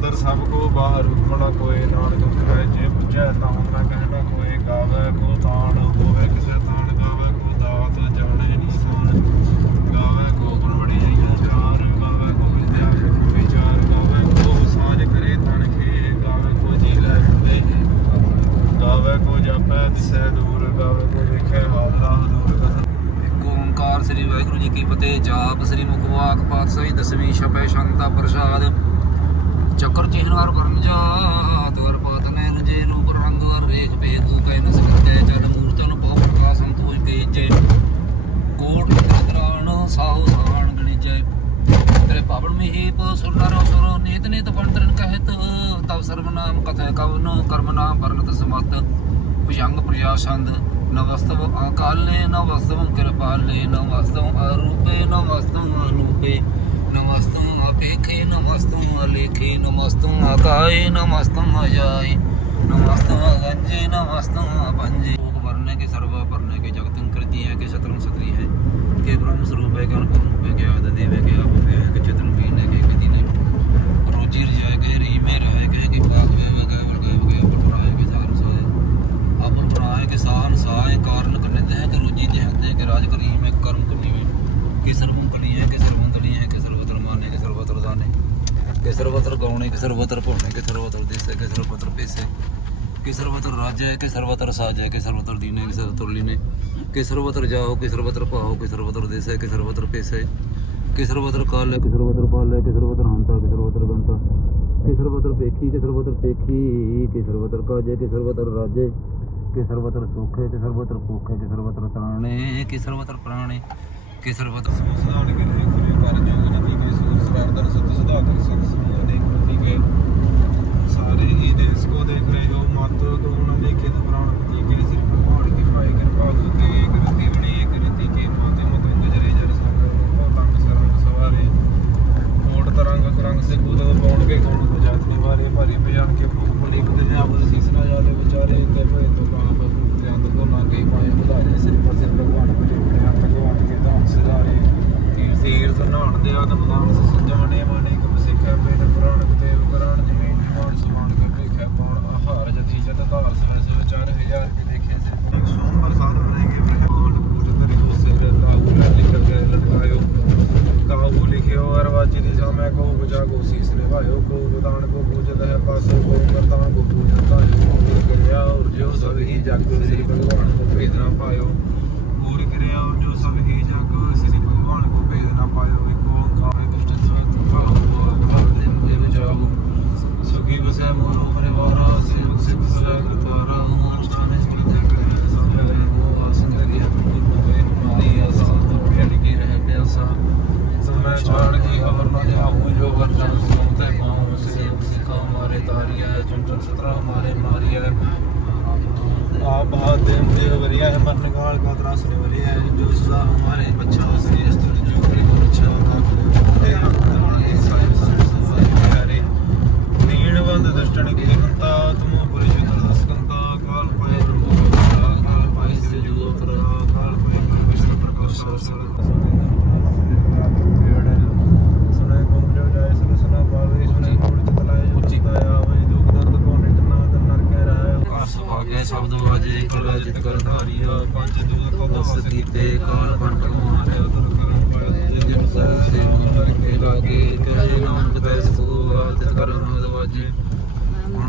ਅੰਦਰ ਸਭ ਕੋ ਬਾਹਰ ਰੁਕਣਾ ਕੋਈ ਨਾਨਕ ਕਹੇ ਜੇ ਪੁੱਛੈ ਤਾਂ ਹੁੰਦਾ ਕਹਿਣਾ ਕੋਈ ਗਾਵੇ, ਕੋ ਤਾਣ ਹੋਵੇ, ਕਿਸੇ ਤਾਣ ਗਾਵੇ, ਕੋ ਦਾਤ ਜਾਣੇ ਨਹੀਂ ਸਾਣ ਗਾਵੇ ਕੋ ਗੁਰਬੜੀ ਜਈਆਂ ਚਾਰ, ਗਾਵੇ ਕੋ ਵਿਦਿਆ ਵਿਚਾਰ, ਗਾਵੇ ਕੋ ਸਾਜ ਕਰੇ ਤਣ ਖੇ ਗਾਵੇ ਕੋ ਜੀ ਲੈ ਹੁੰਦੇ ਗਾਵੇ ਕੋ ਜਾਪੈ ਦਿਸੈ ਦੂਰ, ਗਾਵੇ ਕੋ ਵੇਖੇ ਹਾਲਾ ਦੂਰ। ਓੰਕਾਰ ਸ੍ਰੀ ਵਾਹਿਗੁਰੂ ਜੀ ਕੀ ਫਤਿਹ, ਜਾਪ ਸ੍ਰੀ ਮੁਖਵਾਕ ਪਾਤਸ਼ਾਹੀ ਦਸਵੀਂ ਛਪੈ ਸ਼ੰਤਾ ਪ੍ਰਸਾਦ। ਚੱਕਰ ਚਿਹਨਾਰ ਕਰਨ ਜਾਤ ਵਰ ਪਾਤ ਨੈਨ ਜੇ ਰੂਪ ਰੰਗ ਵਰ ਰੇਖ ਭੇਦ, ਤੂ ਕੈ ਨਸ ਕਰਜੈ ਜਨ ਮੂਰਤਨ ਪਉ ਪ੍ਰਕਾਸ਼ੰ ਤੂਜ। ਕੇ ਜੈ ਕੋਟ ਤਰਾਣ, ਸਾਹੂ ਸਾਣ ਗਣਿਜੈ। ਤੇਰੇ ਪਾਵਨ ਮਹੀਪ, ਸੁਰਨਰ, ਸੁਰ ਨੀਤ ਨੀਤ ਬੰਤਰਨ ਕਹਿਤ। ਤਵ ਸਰਬ ਨਾਮ ਕਥੈ ਕਵਨ, ਕਰਮ ਨਾਮ ਵਰਨਤ ਸਮਤ। ਭੁਜੰਗ ਪ੍ਰਿਆਸੰਦ ਨਵਸਤਵ ਆਕਾਲੇ ਨਵਸਤਵ ਕਿਰਪਾਲੇ ਨਵਸਤਵ ਅਰੂਪੇ ਨਵਸਤਵ ਅਨੂਪੇ ਨਮਸਤੰ ਅਪੇਖੇ ਨਮਸਤੰ ਅਲੇਖੇ ਨਮਸਤੰ ਆਕਾਏ ਨਮਸਤੰ ਅਜਾਏ ਨਮਸਤੰ ਗੰਜੇ ਨਮਸਤੰ ਪੰਜੇ ਲੋਕ ਵਰਨੇ ਕੇ ਸਰਵਾ ਪਰਨੇ ਕੇ ਜਗਤੰ ਕਰਤੀ ਹੈ ਕਿ ਸ਼ਤਰੰ ਸਤਰੀ ਹੈ ਕਿ ਬ੍ਰਹਮ ਸਰੂਪ ਹੈ ਕਿ ਅਨੁਪਮ ਰੂਪ ਹੈ ਕਿ ਆਦ ਦੇਵ ਹੈ ਕਿ ਆਪ ਹੈ ਕਿ ਚਤੁਰ ਬੀਨ ਹੈ ਕਿ ਗതി ਨੇ ਰੋਜੀ ਰਜਾਇ ਕੇ ਰੀ ਮੇਰਾ ਹੈ ਕਿ ਕਿ ਪਾਕ ਵੇ ਵੇ ਗਏ ਵਰਗੇ ਵਗੇ ਅਪਰ ਪਰਾਏ ਕੇ ਸਾਗਰ ਸਾਏ ਅਪਰ ਪਰਾਏ ਕੇ ਸਾਨ ਸਾਏ ਕਾਰਨ ਕੰਨਿਤ ਹੈ ਕਿ ਰੋਜੀ ਦੇ ਹੱਤੇ ਕਿ ਰਾਜ ਕਰੀ ਮੈਂ ਕਰਮ ਕਰੀ ਕਿ ਸਰਬੰ ਕਲੀ ਹੈ ਕਿ ਸਰਬੰ ਤਲੀ ਹੈ ਕਿ ਸਰਵਤਰ ਮਾਨੇ ਕਿ ਸਰਵਤਰ ਦਾਨੇ ਕਿ ਸਰਵਤਰ ਗਾਉਣੇ ਕਿ ਸਰਵਤਰ ਭਉਣੇ ਕਿ ਸਰਵਤਰ ਦੇਸੇ ਕਿ ਸਰਵਤਰ ਪੇਸੇ ਕਿ ਸਰਵਤਰ ਰਾਜ ਹੈ ਕਿ ਸਰਵਤਰ ਸਾਜ ਹੈ ਕਿ ਸਰਵਤਰ ਦੀਨੇ ਕਿ ਸਰਵਤਰ ਲੀਨੇ ਕਿ ਸਰਵਤਰ ਜਾਓ ਕਿ ਸਰਵਤਰ ਪਾਓ ਕਿ ਸਰਵਤਰ ਦੇਸੇ ਕਿ ਸਰਵਤਰ ਪੇਸੇ ਕਿ ਸਰਵਤਰ ਕਾਲ ਹੈ ਕਿ ਸਰਵਤਰ ਪਾਲ ਹੈ ਕਿ ਸਰਵਤਰ ਹੰਤਾ ਕਿ ਸਰਵਤਰ ਗੰਤਾ ਕਿ ਸਰਵਤਰ ਪੇਖੀ ਕਿ ਸਰਵਤਰ ਪੇਖੀ ਕਿ ਸਰਵਤਰ ਕਾਜੇ ਕਿ ਸਰਵਤਰ ਰਾਜੇ ਕਿ ਸਰਵਤਰ ਸੁਖੇ ਕਿ ਸਰਵਤਰ ਭੁਖੇ ਕਿ ਸਰਵਤਰ ਤਰਾਣੇ ਕਿ ਸਰਵਤਰ ਪ੍ਰਾਣੇ ਕਿ ਸਰਵਤਰ ਸੁਧਾਰ ਕੇ ਖੁਰੇ ਕਰ ਸਵਰਦਰ ਸਤ ਸੁਧਾ ਕਰ ਸਮੂਹ ਅਨੇਕ ਰੂਪੀ ਕੇ ਸਾਰੇ ਹੀ ਦੇਸ ਕੋ ਦੇਖ ਰਹੇ ਹੋ ਮਾਤਰ ਤੋਂ ਨ ਲਿਖਿਤ ਪ੍ਰਾਣ ਪਤੀ ਕੇ ਸਿਰ ਭਗਵਾਨ ਕੀ ਭਾਈ ਕਿਰਪਾ ਹੋਤੇ ਇੱਕ ਬਣੀ ਇੱਕ ਰਤੀ ਕੇ ਮਾਤੇ ਮਤੰਗ ਜਰੇ ਜਰ ਸੰਗ ਕੋ ਸਰੰਗ ਸਵਾਰੇ। ਕੋਟ ਤਰੰਗ ਕਰੰਗ ਸੇ ਕੂਦ ਪਾਉਣ ਕੇ ਕੌਣ ਗੁਜਾਤ ਨਿਵਾਰੇ ਭਾਰੀ ਬਿਆਨ ਕੇ ਭੁਖ ਭਲੀ ਕੁਦ ਆਪ ਸੀਸ ਨਾ ਜਾਲੇ ਵਿਚਾਰੇ, ਤੇ ਭਏ ਤੋ ਕਾਂ ਬਖੂ ਜਾਂਦ ਕੋ ਨਾ ਕੇ ਪਾਏ ਬੁਧਾਰੇ ਸਿਰ ਪਰ ਸਿਰ ਭਗਵਾਨ ਕੋ ਟਿਕੜੇ ਹੱਥ ਭਗਵਾਨ ਕੇ ਧਾਮ ਸਿਧਾਰੇ ਤੀਰ ਤੀਰ ਦੇ ਆਦਮ ਦਾਨ ਸੇ ਸੰਜਾਣੇ ਮਾਨੇ ਕਬ ਸਿੱਖਿਆ ਪੇਟ ਪੁਰਾਣ ਦੇਵ ਕਰਾਣ ਜਮੀਨ ਨਿਵਾਨ ਸਮਾਨ ਕੇ ਭੇਖਿਆ ਪਾਉਣ, ਆਹਾਰ ਜਤੀ ਜਤ ਧਾਰ ਸਹਿ ਸਹਿ ਚਾਰ ਕੇ ਦੇਖੇ ਸੇ। ਸੋਮ ਬਰਸਾਤ ਬਣਾਏਗੇ ਬ੍ਰਹਮਾਂਡ ਪੂਜ ਤੇਰੇ ਕੋ ਸਿਰ ਕਾਹੂ ਲਿਖ ਕੇ ਲਟਕਾਇਓ। ਕਾਹੂ ਲਿਖਿਓ ਅਰਵਾਜੀ ਦੀ ਜਾਮੈ ਕੋ ਬੁਝਾ ਕੋ ਸੀਸ ਨਿਭਾਇਓ, ਕੋ ਬਦਾਨ ਕੋ ਪੂਜਤ ਹੈ ਪਾਸੋ, ਕੋ ਕਰਤਾ ਕੋ ਪੂਜਤ ਹੈ। ਕੋ ਕਰਿਆ ਔਰ ਜੋ ਸਭ ਹੀ ਜਗ, ਸ੍ਰੀ ਭਗਵਾਨ ਕੋ ਭੇਦ ਪਾਇਓ। ਹੋਰ ਕਰਿਆ ਜੋ ਸਭ ਹੀ ਜਗ ਸ੍ਰੀ ਭਗਵਾਨ ਕੋ ਭੇਦ ਨਾ ਪਾਇਓ, ਇੱਕ ਓੰਕਾਰ ਦੁਸ਼ਟ ਸਵਤ ਭਾਵ ਭਾਵ ਦੇ ਮੁਦੇ ਵਿਚਾਓ ਸੁਖੀ ਬਸੈ ਮੋਰ ਪਰਿਵਾਰਾ ਸੇਵਕ ਸਿਖ ਸਦਾ ਕਰਤਾਰਾ ਅਨੁਸ਼ਠਾਨ ਜਿ ਜਗ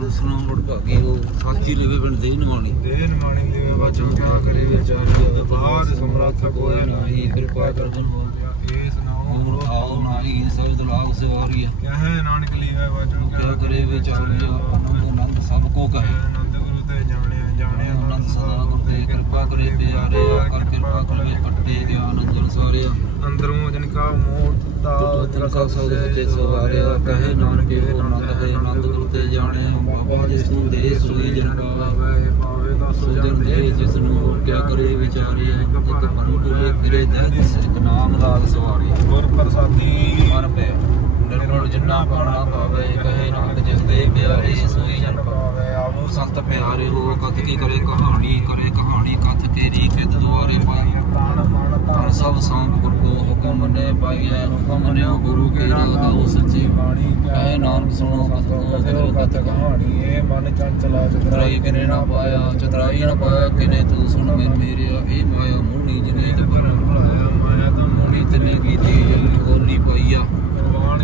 ਨੂੰ ਮੁੜ ਭਾਗੀ ਉਹ ਸਾਚੀ ਲਵੇ ਬਿਨ ਦੇ ਨਿਵਾਣੀ ਦੇਨ ਮਾਣੀ ਦੇ ਵਚਨ ਕਿਆ ਕਰੇ ਵਿਚਾਰੀ ਬਾਹਰ ਸਮਰੱਥ ਕੋਈ ਨਾਹੀ। ਕਿਰਪਾ ਕਰ ਬਨਵਾ ਏਸ ਨਾਉ ਮੂਰ ਆਉ ਨਾਹੀ ਸਬਦ ਲਾਗ ਸਵਾਰੀਆ ਕਹੇ ਨਾਨਕ ਲੀਵੇ ਵਚਨ ਕਿਆ ਕਰੇ ਵਿਚਾਰੀਆ ਆਨੰਦ ਸਭ ਕੋ ਕਹੇ ਆਨੰਦ ਸਦਾ ਗੁਰ ਤੇ ਕਿਰਪਾ ਕਰੇ ਪਿਆਰੇ ਕਰ ਕਿਰਪਾ ਕਰੇ ਪੱਟੇ ਗਿਆਨ ਅੰਜਨ ਸਾਰਿਆ ਅੰਦਰੋਂ ਜਨ ਕਾ ਮੋਹ ਦਾ ਤਿਨ ਕਾ ਸੌਦ ਸੱਚੇ ਸਵਾਰਿਆ ਕਹੇ ਨਾਨਕ ਇਹ ਆਨੰਦ ਹੈ ਆਨੰਦ ਗੁਰੂ ਤੇ ਜਾਣੇ ਬਾਬਾ ਜਿਸ ਨੂੰ ਦੇ ਸੋਈ ਜਨ ਪਾਵੇ ਪਾਵੇ ਦਾ ਸੋ ਜਨ ਦੇ ਜਿਸ ਨੂੰ ਹੋਰ ਕਿਆ ਕਰੇ ਵਿਚਾਰੇ ਇੱਕ ਪਰੂ ਡੁਲੇ ਫਿਰੇ ਦਹਿ ਦਿਸ ਇੱਕ ਨਾਮ ਲਾਗ ਸਵਾਰੀ। ਗੁਰ ਪ੍ਰਸਾਦੀ। ਮਨ ਪੈ ਨਿਰਮਲ ਜਿੰਨਾ ਪਾਣਾ ਪਾਵੇ ਕਹੇ ਨਾਨਕ ਜਿਸ ਦੇ ਪਿਆਰੇ ਸੋਈ ਜਨ ਸੰਤ ਪਿਆਰੇ ਹੋ ਕਥ ਕੀ ਕਰੇ ਕਹਾਣੀ ਕਰੇ ਕਹਾਣੀ ਕਥ ਤੇਰੀ ਖਿਦ ਦੁਆਰੇ ਪਾਈ। ਮਾਣ ਤਾਣ ਸਭ ਸੰਗ ਗੁਰ ਕੋ ਹੁਕਮ ਨੇ ਪਾਈਐ ਹੁਕਮ ਨਿਓ ਗੁਰੂ ਕੇ ਰਾਗਾਉ ਸੱਚੀ ਬਾਣੀ ਕਹਿ ਨਾਨਕ ਸੁਣੋ ਕਥ ਕੋ ਕਥੋ ਕਥ ਕਹਾਣੀ ਏ ਮਨ ਚੰਚਲਾ ਚਤਰਾਈ ਕਿਨੇ ਨਾ ਪਾਇਆ ਚਤਰਾਈ ਨਾ ਪਾਇਆ ਕਿਨੇ ਤੂੰ ਸੁਣ ਮੇਰੇ ਮੇਰਿਆ। ਇਹ ਮਾਇਆ ਮੂਣੀ ਜਨੇ ਤੇ ਪਰ ਭੁਲਾਇਆ ਮਾਇਆ ਤਾਂ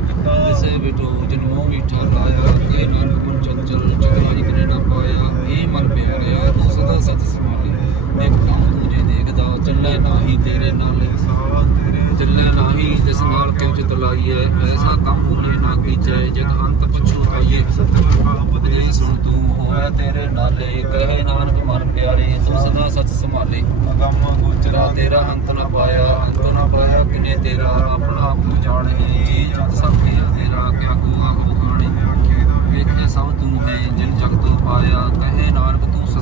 ਕਿਸੇ ਬਿਟੋ ਜਨਮੋਂ ਵਿਠਾ ਲਾਇਆ ਕੈ ਨਾਨਕ ਗੁਣ ਚਲ ਚਲ ਚਤਰਾਈ ਕਿਨੇ ਨਾ ਪਾਇਆ, ਇਹ ਮਨ ਪਿਆਰਿਆ ਤੂੰ ਸਦਾ ਸੱਚ ਸੰਭਾਲੇ। ਦੇਖ ਤੁਝੇ ਦੇਖਦਾ, ਚੱਲੇ ਨਾਹੀ ਤੇਰੇ ਨਾਲੇ, ਚੱਲੇ ਨਾਹੀ ਜਿਸ ਨਾਲ ਕਿਉ ਚਿਤ ਲਾਈਐ ਐਸਾ ਕੰਮ ਉਹਨੇ ਨਾ ਕੀਚੈ ਜਦ ਅੰਤ ਪਛੂਤਾਈਐ ਸਤਿਗੁਰ ਦੇ ਸੁਣ ਤੂੰ, ਹੋਇਆ ਤੇਰੇ ਨਾਲੇ, ਕਹੇ ਨਾਨਕ ਮਨ ਪਿਆਰੇ, ਤੂੰ ਸਦਾ ਸੱਚ ਸੰਭਾਲੇ। ਅਗੰਮ ਤੇਰਾ ਗੋਚਰਾ ਤੇਰਾ ਅੰਤ ਨਾ ਪਾਇਆ, ਅੰਤ ਨਾ ਪਾਇਆ ਕਿਨੇ ਤੇਰਾ, ਆਪਣਾ ਆਪ ਨੂੰ ਜਾਣੇ। ਜਦ ਸਭ ਤੇਰਾ ਕਿਆ ਕੋ ਆਹੋ ਖਾਣੇ ਵੇਖੇ ਸਭ ਤੂੰ ਹੈ ਜਿਨ ਜਗ ਤੋਂ ਪਾਇਆ।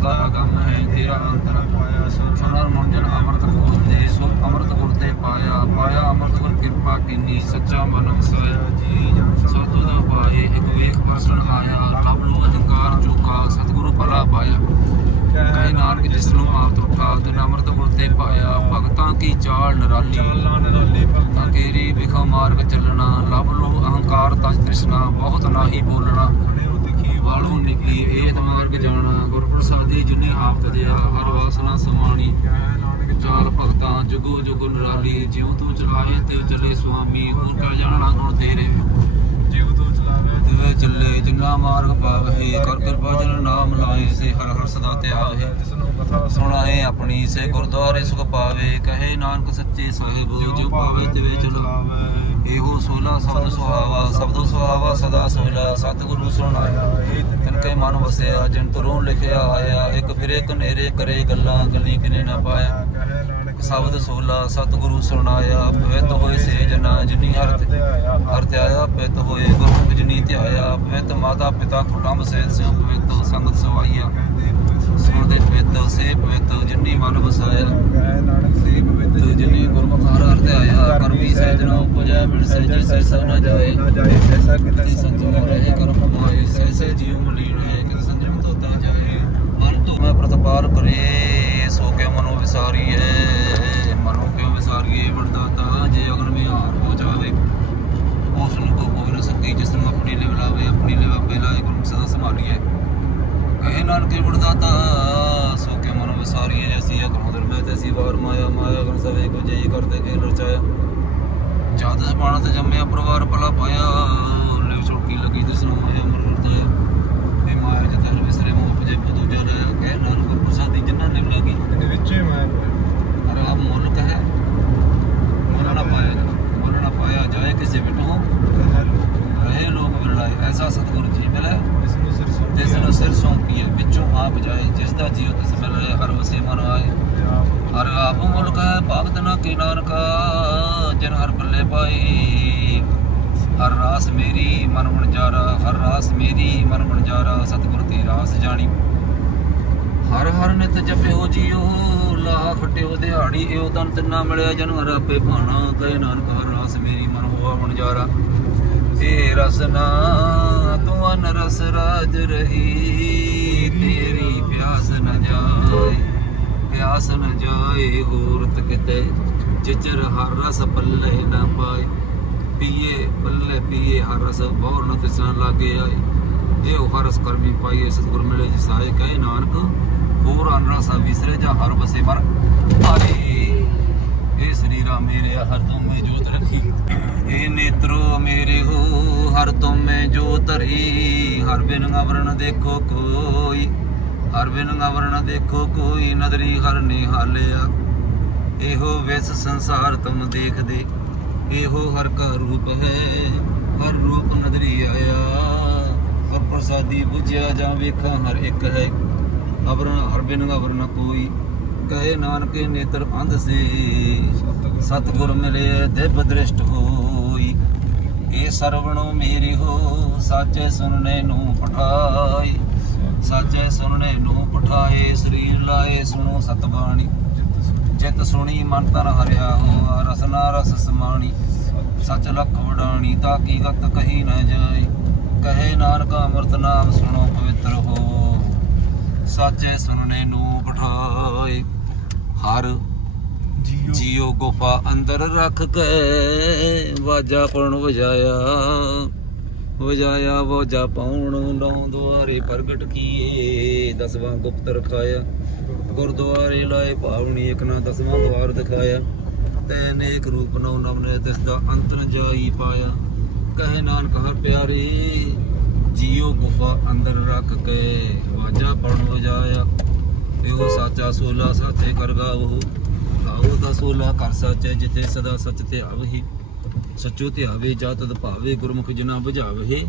ਕਹੇ ਨਾਨਕ ਹੈ, ਤੇਰਾ ਅੰਤਰ ਪਾਇਆ ਸੋ ਸੁਣਨ ਮੰਜਣ ਜਨ ਅੰਮ੍ਰਿਤ ਗੁਰ ਦੇ ਸੋ ਅੰਮ੍ਰਿਤ ਗੁਰ ਤੇ ਪਾਇਆ ਪਾਇਆ ਅੰਮ੍ਰਿਤ ਗੁਰ ਕਿਰਪਾ ਕੀਨੀ, ਸੱਚਾ ਮਨ ਵਸਾਇਆ ਜੀ ਜਨ ਸਾਧੂ ਦਾ ਪਾਏ, ਇੱਕ ਵੇਖ ਵਸਣ ਆਇਆ ਲਬ ਨੂੰ ਅਹੰਕਾਰ ਚੁਕਾ, ਸਤਿਗੁਰੂ ਭਲਾ ਪਾਇਆ। ਕਹੇ ਨਾਨਕ ਜਿਸ ਨੂੰ ਆਪ ਤੁਠਾ ਤੇ ਅੰਮ੍ਰਿਤ ਗੁਰ ਤੇ ਪਾਇਆ ਭਗਤਾਂ ਕੀ ਚਾਲ ਨਿਰਾਲੀ। ਤਾਂ ਕੇਰੀ ਵਿਖਾ ਮਾਰਗ ਚੱਲਣਾ ਲਬ ਲੋ ਅਹੰਕਾਰ ਤਜ ਤ੍ਰਿਸ਼ਨਾ ਬਹੁਤ ਨਾਹੀ ਬੋਲਣਾ। ਵਾਲੂ ਨਿਕਲੀ ਇਹ ਮਾਰਗ ਜਾਣਾ ਗੁਰ ਪ੍ਰਸਾਦੀ ਜਿਨੇ ਆਪ ਤਜਿਆ ਹਰ ਵਾਸਨਾ ਸਮਾਣੀ। ਚਾਲ ਭਗਤਾਂ ਜੁਗੋ ਜੁਗ ਨਿਰਾਲੀ ਜਿਉ ਤੂੰ ਚਲਾਏ ਤੇ ਚਲੇ ਸੁਆਮੀ ਹੋਰ ਕਾ ਜਾਣਾ ਗੁਣ ਤੇਰੇ। ਦਿਵੇ ਚੱਲੇ ਜਿੰਨਾ ਮਾਰਗ ਪਾਵਹਿ ਕਰ ਕਿਰਪਾ ਜਨ ਨਾਮ ਲਾਏ ਸੇ ਹਰ ਹਰ ਸਦਾ ਕਥਾ ਸੁਣਾਏ ਆਪਣੀ ਸੇ ਗੁਰਦੁਆਰੇ ਸੁਖ ਪਾਵੇ ਕਹੇ ਨਾਨਕ ਸੱਚੇ ਸਾਹਿਬ ਜੋ ਪਾਵੇ ਤਿਵੇ ਚਲੋ। ਇਹੋ ਸੋਲਾ ਸ਼ਬਦ ਸੁਹਾਵਾ ਸ਼ਬਦ ਸੁਹਾਵਾ ਸਦਾ ਸੋਲਾ ਸਤਿਗੁਰੂ ਸੁਣਾਇਆ ਤਿਨ ਕੇ ਮਨ ਵਸਿਆ ਜਿਨ ਤੁਰੋਂ ਲਿਖਿਆ ਆਇਆ ਇੱਕ ਫਿਰੇ ਕਨੇਰੇ ਕਰੇ ਗੱਲਾਂ ਗਲੀ ਕਿਨੇ ਨਾ ਪਾਇਆ। ਸ਼ਬਦ ਸੋਲਾ ਸਤਿਗੁਰੂ ਸੁਣਾਇਆ ਪਵਿੱਤ ਹੋਏ ਸੇ ਜਨਾ ਜਿਨੀ ਹਰ ਤੇ ਆਇਆ ਪਿਤ ਹੋਏ ਗੁਰਮੁਖ ਜਿਨੀ ਧਿਆਇਆ ਪਵਿੱਤ ਮਾਤਾ ਪਿਤਾ ਕੁਟੰਬ ਸਹਿਤ ਸਿਉ ਪਵਿੱਤ ਸੰਗਤ ਸਵਾਈਆ। ਸੁਣਦੇ ਪਵਿੱਤ ਸੇ ਪਵਿੱਤ ਜਿਨੀ ਮਨ ਵਸਾਇਆ। ਕਹਿ ਜਿਨੀ ਗੁਰਮੁਖ ਹਰ ਆਇਆ ਕਰਮੀ ਸਹਿਜਨਾ ਉਪਜੈ, ਬਿਨ ਸਹਿਜੇ ਸਹਿਸਾ ਨਾ ਨਾ ਜਾਏ। ਕਿਤੇ ਤੇ ਰਹੇ ਕਰਮ ਕਮਾਏ ਸਹਿਸੇ ਜੀਵ ਮਲੀਨ ਹੈ ਕਿ ਸੰਜਮ ਤੋਤਾ ਜਾਏ। ਮਨ ਤੋਂ ਮੈਂ ਪ੍ਰਤਪਾਲ ਕਰੇ। ਸੋ ਕੇ ਮਨੋ ਵਿਸਾਰੀ ਹੈ ਮਨੋ ਕਿਉ ਵਿਸਾਰੀਏ ਵਰਦਾਤਾ ਜੇ ਅਗਨ ਉਸ ਨੂੰ ਕੋ ਕੋਈ ਨਾ ਸਕੀ, ਜਿਸ ਨੂੰ ਆਪਣੀ ਲਿਵ ਲਾਵੇ, ਆਪਣੀ ਲਿਵ ਆਪੇ ਲਾਏ, ਗੁਰੂ ਸਦਾ ਸੰਭਾਲੀਏ। ਕਹੇ ਨਾਨਕੇ ਵਰਦਾਤਾ ਸੋ ਕੇ ਮਨੋ ਵਿਸਾਰੀਏ? ਜੈਸੀ ਅਗਨੋ ਦਰ ਮੈਂ ਤੈਸੀ ਵਾਰ ਮਾਇਆ ਮਾਇਆ ਗਨ ਸਵੇ ਕੋ ਜਈ ਕਰਦੇ ਕੇ ਰਚਾਇਆ। ਜਦ ਪਾਣ ਤੇ ਜੰਮਿਆ ਪਰਿਵਾਰ ਭਲਾ ਪਾਇਆ ਲੈ ਛੋਟੀ ਲੱਗੀ ਤੇ ਸੁਣਾ ਮਾਇਆ ਮਰ ਰਤਾ ਇਹ ਮਾਇਆ ਜਦ ਹਰ ਵਿਸਰੇ ਮੂੰਹ ਉਪਜੇ ਦੂਜਾ ਲਾਇਆ ਕਹਿ ਨਾਨਕ ਪ੍ਰਸਾਦੀ ਜਿੰਨਾ ਨਿਮ ਲੱਗੀ ਇਹਦੇ ਵਿੱਚੇ ਮੈਂ ਅਰ ਆਪ ਮੁੱਲ ਕਹੇ ਮੁੱਲ ਨਾ ਪਾਇਆ ਜਾ ਮੁੱਲ ਨਾ ਪਾਇਆ ਜਾਏ ਕਿਸੇ ਬਿਟੋ ਰਹੇ ਲੋਕ ਵਿਰਲਾਏ ਐਸਾ ਸਤਿਗੁਰੂ ਜੀ ਮਿਲੇ ਇਸ ਨੂੰ ਸਿਰ ਸੁਣ ਜਿਸ ਨੂੰ ਸਿਰ ਸੌਂਪੀਏ ਵਿੱਚੋਂ ਆਪ ਜਾਏ ਜਿਸ ਦਾ ਜੀਵ ਤਿਸ ਮਿਲੇ ਹਰ ਵਸੇ ਮਨ ਆਏ। ਹਰ ਆਪ ਮੁਲਕ ਹੈ, ਭਗਤ ਨਾ ਕੀ ਨਾਨਕਾ, ਜਨ ਹਰ ਬੱਲੇ ਪਾਈ ਹਰ ਰਾਸ ਮੇਰੀ ਮਨ ਵਣਜਾਰਾ, ਹਰ ਰਾਸ ਮੇਰੀ ਮਨ ਵਣਜਾਰਾ, ਸਤਿਗੁਰ ਦੀ ਰਾਸ ਜਾਣੀ। ਹਰ ਹਰ ਨਿਤ ਜਪਿਓ ਜੀਓ ਲਾ ਖਟਿਓ ਦਿਹਾੜੀ, ਇਹੋ ਤਨ ਤਿੰਨਾ ਮਿਲਿਆ, ਜਨ ਹਰ ਆਪੇ ਭਾਣਾ, ਕਹੇ ਨਾਨਕ, ਹਰ ਰਾਸ ਮੇਰੀ ਮਨ ਹੋਆ ਵਣਜਾਰਾ। ਏ ਰਸਨਾ ਤੂੰ ਅਨ ਰਸ ਰਾਜ ਰਹੀ। ਜਾਏ, ਪਿਆਸ ਨ ਜਾਏ ਹੋਰਤ ਕਿਤੇ ਜਿਚਰ ਹਰ ਰਸ ਪੱਲੇ ਨਾ ਪਾਏ। ਪੀਏ, ਪੱਲੇ ਪੀਏ, ਹਰ ਰਸ ਬੋਰ ਨ ਤਿਸਨ ਲਾਗੇ ਆਏ। ਇਹ ਹਰ ਰਸ ਕਰਮੀ ਪਾਈਏ, ਸਤਿਗੁਰ ਮਿਲੇ ਜੀ ਸਾਏ। ਕਹੇ ਨਾਨਕ, ਹੋਰ ਅਨ ਰਸ ਵਿਸਰੇ ਜਾ ਹਰ ਵਸੇ ਮਰ। ਆਏ ਇਹ ਸਰੀਰਾ ਮੇਰੇ, ਹਰ ਤੁਮੇ ਜੋਤ ਰੱਖੀ। ਇਹ ਨੇਤਰੋ ਮੇਰੇ, ਹੋ ਹਰ ਤੁਮੇ ਜੋ ਧਰੀ। ਹਰ ਬਿਨ ਅਵਰਣ ਦੇਖੋ ਕੋਈ। ਹਰ ਬਿਨ ਅਵਰਣ ਦੇਖੋ ਕੋਈ ਨਦਰੀ ਹਰ ਨਿਹਾਲਿਆ ਇਹੋ ਵਿਸ ਸੰਸਾਰ ਤੁਮ ਦੇਖਦੇ, ਇਹੋ ਹਰ ਕਾ ਰੂਪ ਹੈ, ਹਰ ਰੂਪ ਨਦਰੀ ਆਇਆ। ਹਰ ਪ੍ਰਸਾਦੀ 부ਝਿਆ ਜਾਂ ਵੇਖਾਂ ਹਰ ਇੱਕ ਹੈ। ਅਵਰਣ ਹਰ ਬਿਨ ਅਵਰਣ ਕੋਈ, ਕਹੇ ਨਾਨਕੇ ਨੇਤਰ ਅੰਧ ਸੇ। ਸਤਿਗੁਰ ਮਿਲੇ ਦਿਵ ਦ੍ਰਿਸ਼ਟ ਹੋਈ, ਇਹ ਸਰਵਣੋ ਮੇਰੀ ਹੋ, ਸਾਚੇ ਸੁਨਣੇ ਨੂੰ ਪਠਾਈ। ਸਾਚੇ ਸੁਨਣੇ ਨੂੰ ਪਠਾਏ ਸਰੀਰ ਲਾਏ, ਸੁਣੋ ਸਤਬਾਣੀ। ਚਿਤ ਸੁਣੀ, ਮਨ ਤਨ ਹਰਿਆ ਹੋ ਰਸਨਾ ਰਸ ਸਮਾਣੀ। ਸਚ ਲਖ ਵਡਾਣੀ ਤਾਂ ਕੀ ਗਤ ਕਹੀ ਨਾ ਜਾਏ। ਕਹੇ ਨਾਨਕ ਅੰਮ੍ਰਿਤ ਨਾਮ ਸੁਣੋ ਪਵਿੱਤਰ ਹੋ। ਸਾਚੇ ਸੁਣਨੇ ਨੂੰ ਬਿਠਾਏ। ਹਰ ਜੀਓ ਜੀਓ ਗੁਫਾ ਅੰਦਰ ਰੱਖ ਕੇ ਵਾਜਾ ਪਣ ਵਜਾਇਆ। ਵਜਾਇਆ ਵਾਜਾ ਪਾਉਣ ਨੌ ਦੁਆਰੇ ਪ੍ਰਗਟ ਕੀਏ, ਦਸਵਾਂ ਗੁਪਤ ਰਖਾਇਆ। ਗੁਰਦੁਆਰੇ ਲਾਏ ਪਾਵਣੀ ਇੱਕ ਨਾ ਦਸਵਾਂ ਦਵਾਰ ਦਿਖਾਇਆ। ਤੈ ਅਨੇਕ ਰੂਪ ਨਉ ਨਵਨੇ ਤਿਸ ਦਾ ਅੰਤ ਜਾਈ ਪਾਇਆ। ਕਹੇ ਨਾਨਕ, ਹਰ ਪਿਆਰੇ ਜੀਓ ਗੁਫਾ ਅੰਦਰ ਰੱਖ ਕੇ ਵਾਜਾ ਪਣ ਵਜਾਇਆ। ਪਿਓ ਸਾਚਾ ਸੋਲਾ ਸਾਚੇ ਕਰ ਗਾਵੋ। ਗਾਵੋ ਦਾ ਸੋਲਾ ਕਰ ਸਾਚੇ ਜਿਤੇ ਸਦਾ ਸਚ ਤੇ ਆਵਹੀ ਸਚੋ ਤੇ ਆਵੇ ਜਾ ਤਦ ਭਾਵੇ ਗੁਰਮੁਖ ਜਨਾ ਬੁਝਾਵਹਿ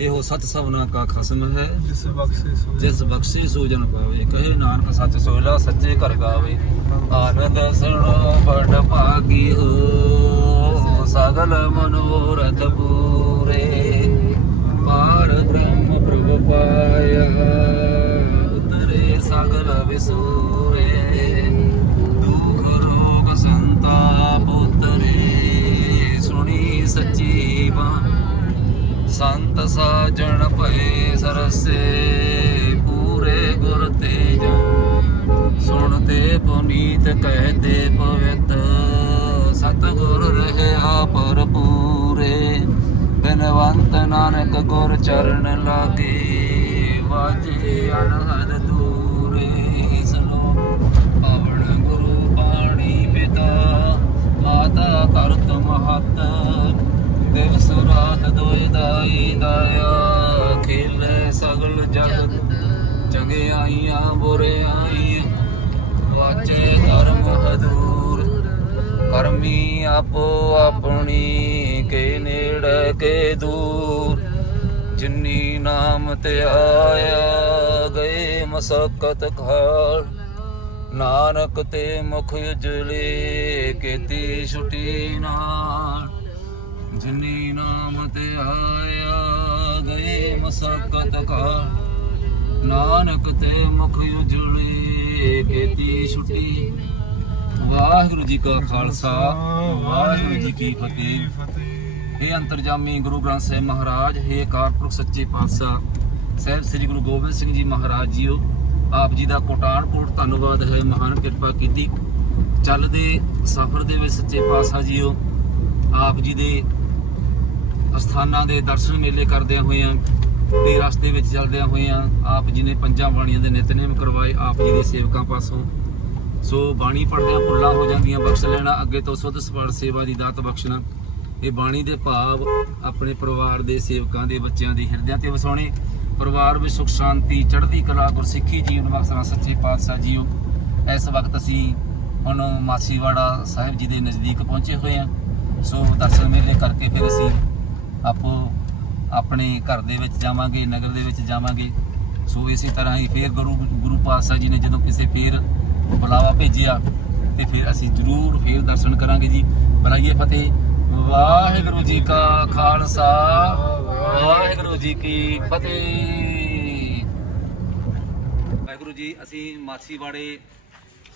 ਇਹੋ ਸਤ ਸਭਨਾ ਕਾ ਖਸਮ ਹੈ। ਜਿਸ ਬਖਸ਼ੇ ਸੋ ਜਿਸ ਬਖਸ਼ੇ ਸੋ ਜਨ ਪਾਵੇ ਕਹੇ ਨਾਨਕ ਸੱਚ ਸੋਲਾ ਸੱਚੇ ਘਰ ਗਾਵੇ। ਆਨੰਦ ਸੁਣੋ ਬੜ ਭਾਗੀ ਹੋ। ਸਗਲ ਮਨੋਰਥ ਪੂਰੇ। ਪਾਰ ਬ੍ਰਹਮ ਪ੍ਰਭ ਪਾਇਆ ਉਤਰੇ ਸਗਲ ਵਿਸੂਰੇ ਸੁਣੀ ਸੰਤ ਸਾਜਣ ਭਏ ਸਰਸੇ, ਪੂਰੇ ਗੁਰ ਤੇਜ। ਸੁਣਦੇ ਪੁਨੀਤ ਕਹਤੇ ਪਵਿੱਤ। ਸਤਗੁਰ ਰਹਿਆ ਪਰ ਬਿਨਵੰਤ ਨਾਨਕ ਗੁਰ ਚਰਨ ਲਾਗੇ। ਵਾਜੇ ਅਨਹਦ ਦੂਰੇ ਸਲੋ ਪਵਨ ਗੁਰੂ ਪਾਣੀ ਪਿਤਾ। ਮਾਤਾ ਕਰਤ ਮਹਤ ਦਿਵਸ ਰਾਤ ਦੋਇ ਦਾਈ ਦਾਇਆ ਖੇਲੇ ਸਗਲ ਜਗਤ ਚੰਗਿਆਈਆਂ ਬੁਰਿਆਈਆਂ ਵਾਚੇ ਧਰਮ ਹਦੂਰ ਕਰਮੀ ਆਪੋ ਆਪਣੀ, ਕੇ ਨੇੜੇ, ਕੇ ਦੂਰ। ਜਿਨੀ ਨਾਮ ਤੇ ਆਇਆ, ਗਏ ਮਸਕਤ ਖਾਲ ਨਾਨਕ ਤੇ ਮੁਖ ਉਜਲੇ ਕੀਤੀ ਛੁਟੀ ਨਾਲ। ਜਿਨੀ ਨਾਮ ਤੇ ਆਇਆ ਗਏ ਮਸਕਤ ਕਾ ਨਾਨਕ ਤੇ ਮੁਖ ਉਜਲੇ ਕੀਤੀ ਛੁਟੀ। ਵਾਹਿਗੁਰੂ ਜੀ ਕਾ ਖਾਲਸਾ, ਵਾਹਿਗੁਰੂ ਜੀ ਕੀ ਫਤਿਹ। ਫਤਿਹ ਇਹ ਅੰਤਰਜਾਮੀ ਗੁਰੂ ਗ੍ਰੰਥ ਸਾਹਿਬ ਮਹਾਰਾਜ, ਹੈ ਕਾਰਪੁਰਖ ਸੱਚੇ ਪਾਤਸ਼ਾਹ। ਸਾਹਿਬ ਸ੍ਰੀ ਗੁਰੂ ਗੋਬਿੰਦ ਸਿੰਘ ਜੀ ਮਹਾਰਾਜ ਜੀਓ ਆਪ ਜੀ ਦਾ ਕੋਟਾਨ ਕੋਟ ਧੰਨਵਾਦ ਹੈ, ਮਹਾਨ ਕਿਰਪਾ ਕੀਤੀ। ਚੱਲਦੇ ਸਫ਼ਰ ਦੇ ਵਿੱਚ ਸੱਚੇ ਪਾਤਸ਼ਾਹ ਜੀਓ, ਆਪ ਜੀ ਦੇ ਅਸਥਾਨਾਂ ਦੇ ਦਰਸ਼ਨ ਮੇਲੇ ਕਰਦਿਆਂ ਹੋਇਆਂ ਤੇ ਰਸਤੇ ਵਿੱਚ ਚੱਲਦਿਆਂ ਹੋਇਆਂ ਆਪ ਜੀ ਨੇ ਪੰਜਾਂ ਬਾਣੀਆਂ ਦੇ ਨਿਤਨੇਮ ਕਰਵਾਏ, ਆਪ ਜੀ ਦੇ ਸੇਵਕਾਂ ਪਾਸੋਂ। ਸੋ ਬਾਣੀ ਪੜਦਿਆਂ ਭੁੱਲਾਂ ਹੋ ਜਾਂਦੀਆਂ, ਬਖਸ਼ ਲੈਣਾ, ਅੱਗੇ ਤੋਂ ਸੁੱਧ ਸਵਾਰ ਸੇਵਾ ਦੀ ਦਾਤ ਬਖਸ਼ਣਾ। ਇਹ ਬਾਣੀ ਦੇ ਭਾਵ ਆਪਣੇ ਪਰਿਵਾਰ ਦੇ ਸੇਵਕਾਂ ਦੇ ਬੱਚਿਆਂ ਦੇ ਹਿਰਦਿਆਂ ਤੇ ਵਸਾਉਣੇ। ਪਰਿਵਾਰ ਵਿੱਚ ਸੁਖ ਸ਼ਾਂਤੀ, ਚੜ੍ਹਦੀ ਕਲਾ, ਗੁਰਸਿੱਖੀ ਜੀਵਨ ਬਖਸ਼ਣਾ ਸੱਚੇ ਪਾਤਸ਼ਾਹ ਜੀਓ। ਇਸ ਵਕਤ ਅਸੀਂ ਹੁਣ ਮਾਸੀਵਾੜਾ ਸਾਹਿਬ ਜੀ ਦੇ ਨਜ਼ਦੀਕ ਪਹੁੰਚੇ ਹੋਏ ਹਾਂ। ਸੋ ਦਰਸ਼ਨ ਮੇਲੇ ਕਰਕੇ ਫਿਰ ਅਸੀਂ ਆਪੋ ਆਪਣੇ ਘਰ ਦੇ ਵਿੱਚ ਜਾਵਾਂਗੇ, ਨਗਰ ਦੇ ਵਿੱਚ ਜਾਵਾਂਗੇ। ਸੋ ਇਸੇ ਤਰ੍ਹਾਂ ਹੀ ਫਿਰ ਗੁਰੂ ਗੁਰੂ ਪਾਤਸ਼ਾਹ ਜੀ ਨੇ ਜਦੋਂ ਕਿਸੇ ਫਿਰ ਬੁਲਾਵਾ ਭੇਜਿਆ, ਤੇ ਫਿਰ ਅਸੀਂ ਜ਼ਰੂਰ ਫਿਰ ਦਰਸ਼ਨ ਕਰਾਂਗੇ ਜੀ। ਬੁਲਾਈਏ ਫਤਿਹ। ਵਾਹਿਗੁਰੂ ਜੀ ਕਾ ਖਾਲਸਾ। ਵਾਹਿਗੁਰੂ ਜੀ ਕੀ ਫਤਿਹ। ਵਾਹਿਗੁਰੂ ਜੀ, ਅਸੀਂ ਮਾਛੀਵਾੜੇ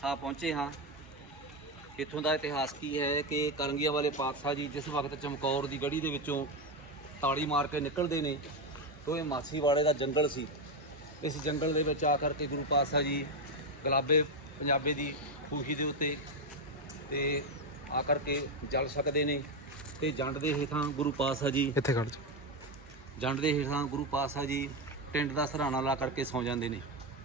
ਸਾਹਿਬ ਪਹੁੰਚੇ ਹਾਂ। ਇੱਥੋਂ ਦਾ ਇਤਿਹਾਸ ਕੀ ਹੈ ਕਿ ਕਰੰਗੀਆਂ ਵਾਲੇ ਪਾਤਸ਼ਾਹ ਜੀ ਜਿਸ ਵਕਤ ਚਮਕੌਰ ਦੀ ਗੜੀ ਦੇ ਵਿੱਚੋਂ ਤਾੜੀ ਮਾਰ ਕੇ ਨਿਕਲਦੇ ਨੇ ਤਾਂ ਇਹ ਮਾਛੀਵਾੜੇ ਦਾ ਜੰਗਲ ਸੀ। ਇਸ ਜੰਗਲ ਦੇ ਵਿੱਚ ਆ ਕਰਕੇ ਗੁਰੂ ਪਾਤਸ਼ਾਹ ਜੀ ਗੁਲਾਬੇ ਪੰਜਾਬੇ ਦੀ ਖੂਹੀ ਦੇ ਉੱਤੇ ਤੇ ਆ ਕਰਕੇ ਜਲ ਸਕਦੇ ਨੇ ਤੇ ਜੰਡ ਦੇ ਹੇਠਾਂ ਗੁਰੂ ਪਾਤਸ਼ਾਹ ਜੀ ਇੱਥੇ ਖੜ੍ਹ ਜਾ ਜੰਡ ਦੇ ਹੇਠਾਂ ਗੁਰੂ ਪਾਤਸ਼ਾਹ ਜੀ ਟਿੰਡ ਦਾ ਸਹਾਰਾ ਲਾ ਕਰਕੇ ਸੌਂ ਜਾਂਦੇ ਨੇ।